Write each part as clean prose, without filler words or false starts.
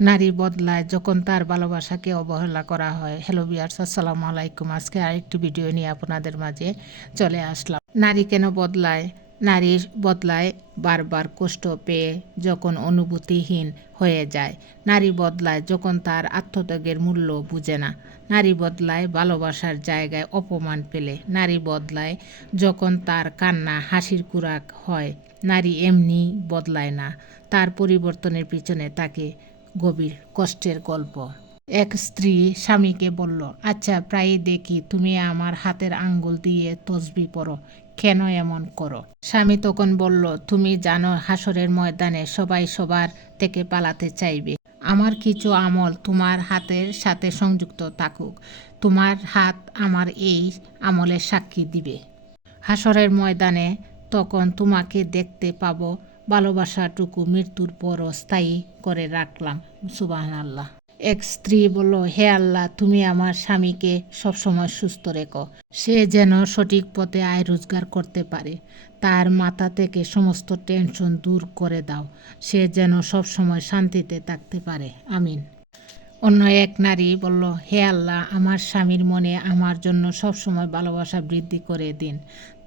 নারী বদলায় যখন তার ভালোবাসাকে অবহেলা করা হয়। হ্যালো ভিউয়ার্স, আসসালামু আলাইকুম। আজকে আরেকটি ভিডিও নিয়ে আপনাদের মাঝে চলে আসলাম। নারী কেন বদলায়? নারী বদলায় বারবার কষ্ট পেয়ে, যখন অনুভূতিহীন হয়ে যায়। নারী বদলায় যখন তার আত্মত্যাগের মূল্য বুঝে না। নারী বদলায় ভালোবাসার জায়গায় অপমান পেলে। নারী বদলায় যখন তার কান্না হাসির কুরাক হয়। নারী এমনি বদলায় না, তার পরিবর্তনের পিছনে তাকে গভীর কষ্টের গল্প। এক স্ত্রী স্বামীকে বলল, আচ্ছা, প্রায়ই দেখি তুমি আমার হাতের আঙ্গুল দিয়ে তসবি পড়ো, কেন এমন করো? স্বামী তখন বলল, তুমি জানো হাসরের ময়দানে সবাই সবার থেকে পালাতে চাইবে। আমার কিছু আমল তোমার হাতের সাথে সংযুক্ত থাকুক, তোমার হাত আমার এই আমলের সাক্ষী দিবে। হাসরের ময়দানে তখন তোমাকে দেখতে পাবো। ভালোবাসাটুকু মৃত্যুর পরও স্থায়ী করে রাখলাম। সুবহানাল্লাহ। এক স্ত্রী বলল, হে আল্লাহ, তুমি আমার স্বামীকে সবসময় সুস্থ রেখো, সে যেন সঠিক পথে আয় রোজগার করতে পারে। তার মাথা থেকে সমস্ত টেনশন দূর করে দাও, সে যেন সবসময় শান্তিতে থাকতে পারে। আমিন। অন্য এক নারী বলল, হে আল্লাহ, আমার স্বামীর মনে আমার জন্য সবসময় ভালোবাসা বৃদ্ধি করে দিন,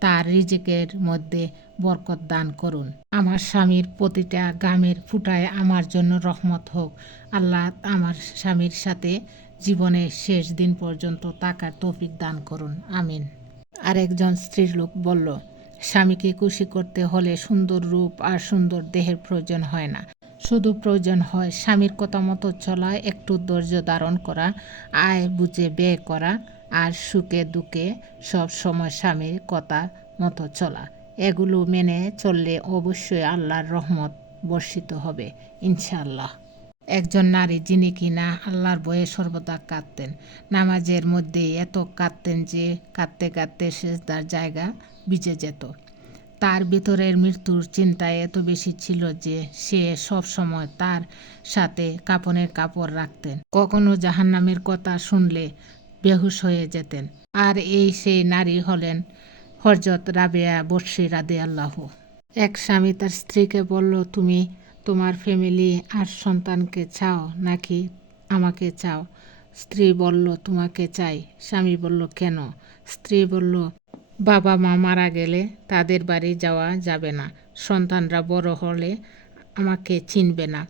তার রিজিকের মধ্যে বরকত দান করুন। আমার স্বামীর প্রতিটা ঘামের ফুটায় আমার জন্য রহমত হোক। আল্লাহ আমার স্বামীর সাথে জীবনের শেষ দিন পর্যন্ত থাকার তৌফিক দান করুন। আমিন। আরেকজন স্ত্রীর লোক বলল, স্বামীকে খুশি করতে হলে সুন্দর রূপ আর সুন্দর দেহের প্রয়োজন হয় না, শুধু প্রয়োজন হয় স্বামীর কথা মতো চলা, একটু ধৈর্য ধারণ করা, আয় বুঝে ব্যয় করা, আর সুখে দুঃখে সব সময় স্বামীর কথা মতো চলা। এগুলো মেনে চললে অবশ্যই আল্লাহর রহমত বর্ষিত হবে, ইনশাআল্লাহ। একজন নারী, যিনি কিনা আল্লাহর ভয়ে সর্বদা কাঁদতেন, নামাজের মধ্যে এত কাঁদতেন যে কাঁদতে কাঁদতে সেজদার জায়গা ভিজে যেত। তার ভিতরের মৃত্যুর চিন্তায় এত বেশি ছিল যে সে সব সময় তার সাথে কাফনের কাপড় রাখতেন। কখনো জাহান্নামের কথা শুনলে বেহুশ হয়ে যেতেন। আর এই সেই নারী হলেন হযরত রাবেয়া বসরি রাদিয়াল্লাহু। এক স্বামী তার স্ত্রীকে বলল, তুমি তোমার ফ্যামিলি আর সন্তানকে চাও নাকি আমাকে চাও? স্ত্রী বলল, তোমাকে চাই। স্বামী বলল, কেন? স্ত্রী বলল, বাবা মা মারা গেলে তাদের বাড়ি যাওয়া যাবে না, সন্তানরা বড় হলে আমাকে চিনবে না,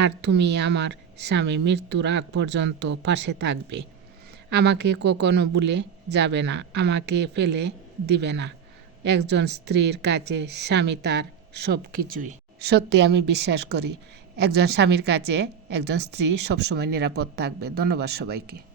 আর তুমি আমার স্বামী মৃত্যুর আগ পর্যন্ত পাশে থাকবে, আমাকে কখনো ভুলে যাবে না, আমাকে ফেলে দিবে না। একজন স্ত্রীর কাছে স্বামী তার সব কিছুই। সত্যি আমি বিশ্বাস করি, একজন স্বামীর কাছে একজন স্ত্রী সবসময় নিরাপদ থাকবে। ধন্যবাদ সবাইকে।